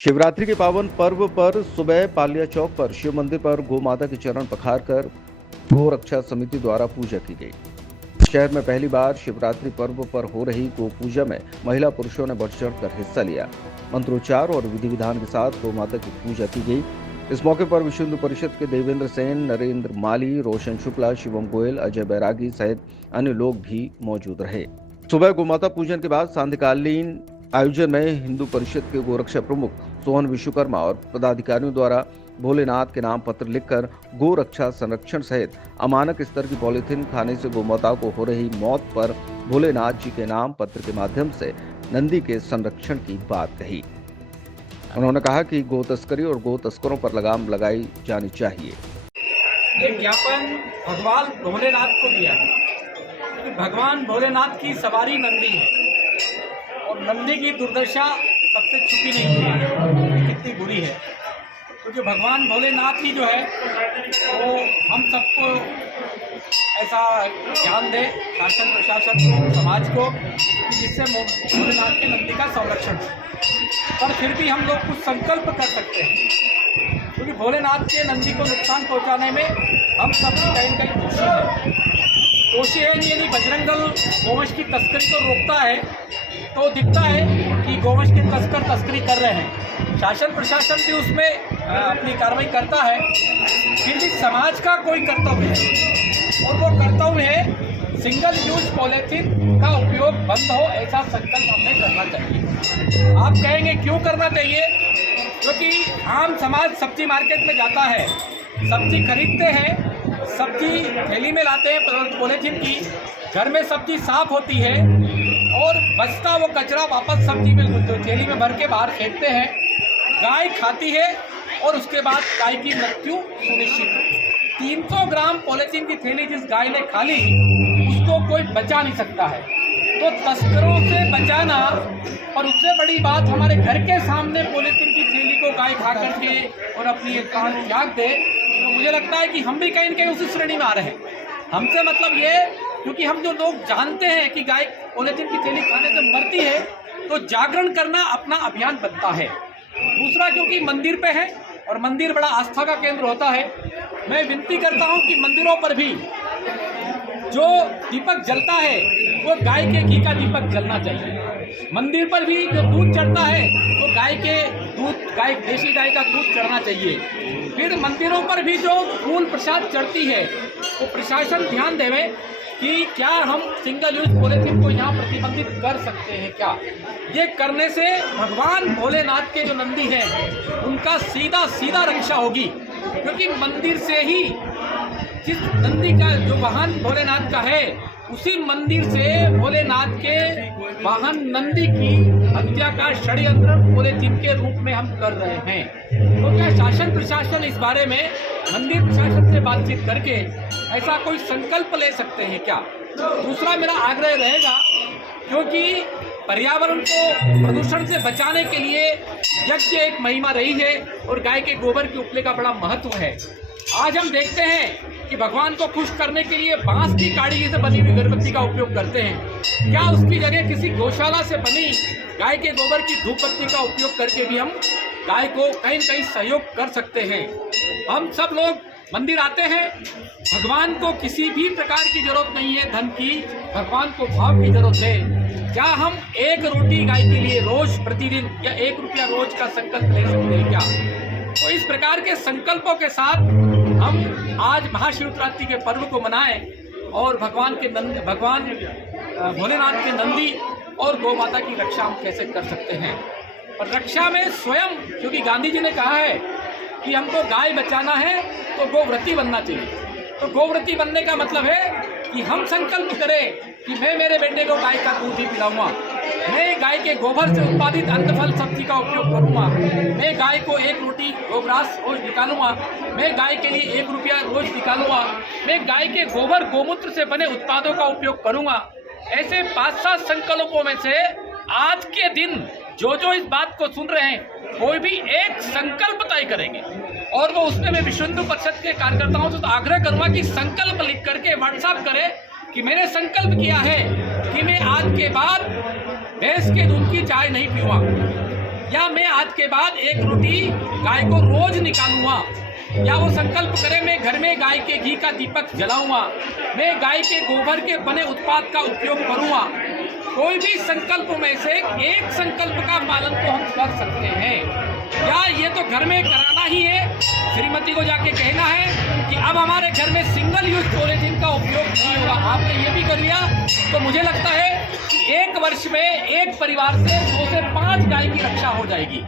शिवरात्रि के पावन पर्व पर सुबह पालिया चौक पर शिव मंदिर पर गौ माता के चरण पखार कर गौ रक्षा समिति द्वारा पूजा की गई। शहर में पहली बार शिवरात्रि पर्व पर हो रही गौ पूजा में महिला पुरुषों ने बढ़ चढ़कर हिस्सा लिया। मंत्रोच्चार और विधि विधान के साथ गौ माता की पूजा की गई। इस मौके पर विश्व हिंदू परिषद के देवेंद्र सेन, नरेंद्र माली, रोशन शुक्ला, शिवम गोयल, अजय बैरागी सहित अन्य लोग भी मौजूद रहे। सुबह गौ माता पूजन के बाद सांध्यकालीन आयोजन में हिंदू परिषद के गोरक्षा प्रमुख सोहन विश्वकर्मा और पदाधिकारियों द्वारा भोलेनाथ के नाम पत्र लिखकर गो रक्षा संरक्षण सहित अमानक स्तर की पॉलीथीन खाने से गौमाताओं को हो रही मौत पर भोलेनाथ जी के नाम पत्र के माध्यम से नंदी के संरक्षण की बात कही। उन्होंने कहा कि गो तस्करी और गो तस्करों पर लगाम लगाई जानी चाहिए। एक ज्ञापन भगवान भोलेनाथ को दिया है कि भगवान भोलेनाथ की सवारी नंदी है और नंदी की दुर्दशा सबसे छुपी नहीं हुई है, कितनी बुरी है। क्योंकि भगवान भोलेनाथ ही जो है वो हम सबको ऐसा ज्ञान दे, शासन प्रशासन को, समाज को, जिससे भोलेनाथ के नंदी का संरक्षण हो। पर फिर भी हम लोग कुछ संकल्प कर सकते हैं, क्योंकि भोलेनाथ के नंदी को नुकसान पहुंचाने में हम सब भी कहीं न कहीं दोषी हैं। दोषी है यदि बजरंग दल गोवंश की तस्करी को रोकता है तो दिखता है कि गोवंश के तस्कर तस्करी कर रहे हैं, शासन प्रशासन भी उसमें अपनी कार्रवाई करता है। फिर भी समाज का कोई कर्तव्य है और वो कर्तव्य है सिंगल यूज पॉलीथीन का उपयोग बंद हो, ऐसा संकल्प हमें करना चाहिए। आप कहेंगे क्यों करना चाहिए? क्योंकि आम समाज सब्जी मार्केट में जाता है, सब्जी खरीदते हैं, सब्जी थैली में लाते हैं पॉलीथीन की, घर में सब्जी साफ होती है और बचता वो कचरा वापस सब्जी में थैली में भर के बाहर फेंकते हैं। गाय खाती है और उसके बाद गाय की मृत्यु सुनिश्चित। 300 ग्राम पॉलीथीन की थैली जिस गाय ने खा ली उसको कोई बचा नहीं सकता है। तो तस्करों से बचाना, और उससे बड़ी बात हमारे घर के सामने पॉलीथीन की थैली को गाय खा करके और अपनी एक प्राण त्याग दे, तो मुझे लगता है कि हम भी कहीं न कहीं उसी श्रेणी में आ रहे हैं। हमसे मतलब ये, क्योंकि हम जो लोग जानते हैं कि गाय पॉलीथीन की थैली खाने से मरती है, तो जागरण करना अपना अभियान बनता है। दूसरा, क्योंकि मंदिर पे है और मंदिर बड़ा आस्था का केंद्र होता है, मैं विनती करता हूं कि मंदिरों पर भी जो दीपक जलता है वो गाय के घी का दीपक जलना चाहिए। मंदिर पर भी जो दूध चढ़ता है तो गाय के दूध, देशी गाय का दूध चढ़ना चाहिए। फिर मंदिरों पर भी जो फूल प्रसाद चढ़ती है वो प्रशासन ध्यान देवे कि क्या हम सिंगल यूज पॉलीथीन को यहाँ प्रतिबंधित कर सकते हैं क्या। ये करने से भगवान भोलेनाथ के जो नंदी हैं उनका सीधा सीधा रक्षा होगी, क्योंकि मंदिर से ही जिस नंदी का जो वाहन भोलेनाथ का है उसी मंदिर से भोलेनाथ के वाहन नंदी की हत्या का षड्यंत्र पॉलीथीन के रूप में हम कर रहे हैं। तो क्या शासन प्रशासन इस बारे में मंदिर प्रशासन से बातचीत करके ऐसा कोई संकल्प ले सकते हैं क्या? दूसरा मेरा आग्रह रहेगा, क्योंकि पर्यावरण को प्रदूषण से बचाने के लिए यज्ञ एक महिमा रही है और गाय के गोबर के उपले का बड़ा महत्व है। आज हम देखते हैं कि भगवान को खुश करने के लिए बांस की काड़ी से बनी हुई अगरबत्ती का उपयोग करते हैं। क्या उसकी जगह किसी गौशाला से बनी गाय के गोबर की धूप बत्ती का उपयोग करके भी हम गाय को कहीं न कहीं सहयोग कर सकते हैं? हम सब लोग मंदिर आते हैं, भगवान को किसी भी प्रकार की जरूरत नहीं है धन की, भगवान को भाव की जरूरत है। क्या हम एक रोटी गाय के लिए रोज प्रतिदिन या 1 रुपया रोज का संकल्प ले सकते हैं क्या? तो इस प्रकार के संकल्पों के साथ हम आज महाशिवरात्रि के पर्व को मनाएं और भगवान भोलेनाथ के नंदी और गौ माता की रक्षा हम कैसे कर सकते हैं। और रक्षा में स्वयं, क्योंकि गांधी जी ने कहा है कि हमको गाय बचाना है तो गोव्रती बनना चाहिए। तो गोव्रती बनने का मतलब है कि हम संकल्प करें कि मैं मेरे बेटे को गाय का दूध ही पिलाऊंगा, मैं गाय के गोबर से उत्पादित अन्न फल सब्जी का उपयोग करूंगा, मैं गाय को 1 रोटी गोग्रास रोज निकालूंगा, मैं गाय के लिए 1 रुपया रोज निकालूंगा, मैं गाय के गोबर गोमूत्र से बने उत्पादों का उपयोग करूंगा। ऐसे 5-7 संकल्पों में से आज के दिन जो इस बात को सुन रहे हैं कोई भी एक संकल्प तय करेंगे, और वो उसमें मैं विश्व हिंदू परिषद के कार्यकर्ताओं से तो आग्रह करूंगा कि संकल्प लिख करके व्हाट्सएप करें कि मैंने संकल्प किया है कि मैं आज के बाद भैंस के दूध की चाय नहीं पीऊंगा। या मैं आज के बाद एक रोटी गाय को रोज निकालूंगा, या वो संकल्प करे मैं घर में गाय के घी का दीपक जलाऊंगा, मैं गाय के गोबर के बने उत्पाद का उपयोग करूंगा। कोई भी संकल्प में से एक संकल्प का पालन तो हम कर सकते हैं, या ये तो घर में कराना ही है। श्रीमती को जाके कहना है कि अब हमारे घर में सिंगल यूज पॉलीथीन का उपयोग नहीं होगा। आपने ये भी कर लिया तो मुझे लगता है कि 1 वर्ष में एक परिवार से 2 से 5 गाय की रक्षा हो जाएगी।